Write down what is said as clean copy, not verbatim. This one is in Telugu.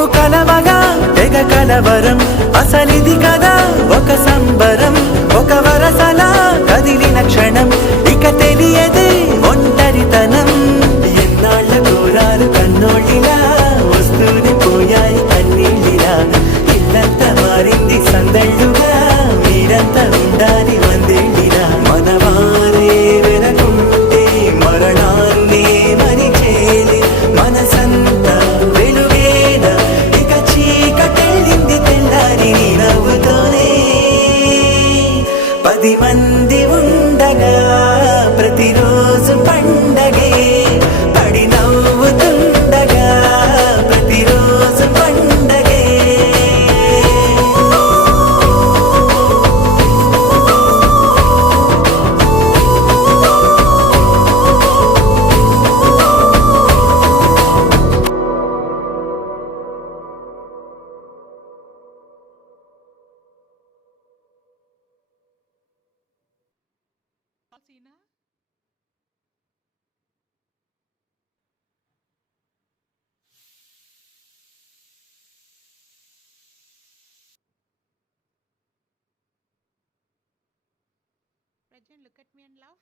మేము కలవగా తెగ కలవరం, అసలిది కదా ఒక సంబరం. ఒక వరసలా కదిలిన క్షణం, ఇక తెలియదే ఒంటరితనం. ఎన్నాళ్ళ కోరాలు కన్నోళ్ళిలా, వస్తూనే పోయాయి కన్నీళ్ళిలా. ఇల్లంతా మారింది సందళ్ళుగా, మీరంతా ఉండాలి వందేళ్ళిలా. మనవారే వెనకుంటే మరణాన్నే మరిచేలే, మనసంతా వెలుగేన ఇక చీకటెళ్ళింది తెల్లారి నీ నవ్వుతోనే. 10 మంది ఉండగా ప్రతిరోజు పండగే, పడి నవ్వుతుండగా ప్రతిరోజు పండగే. Sina? Rajan, look at me and laugh.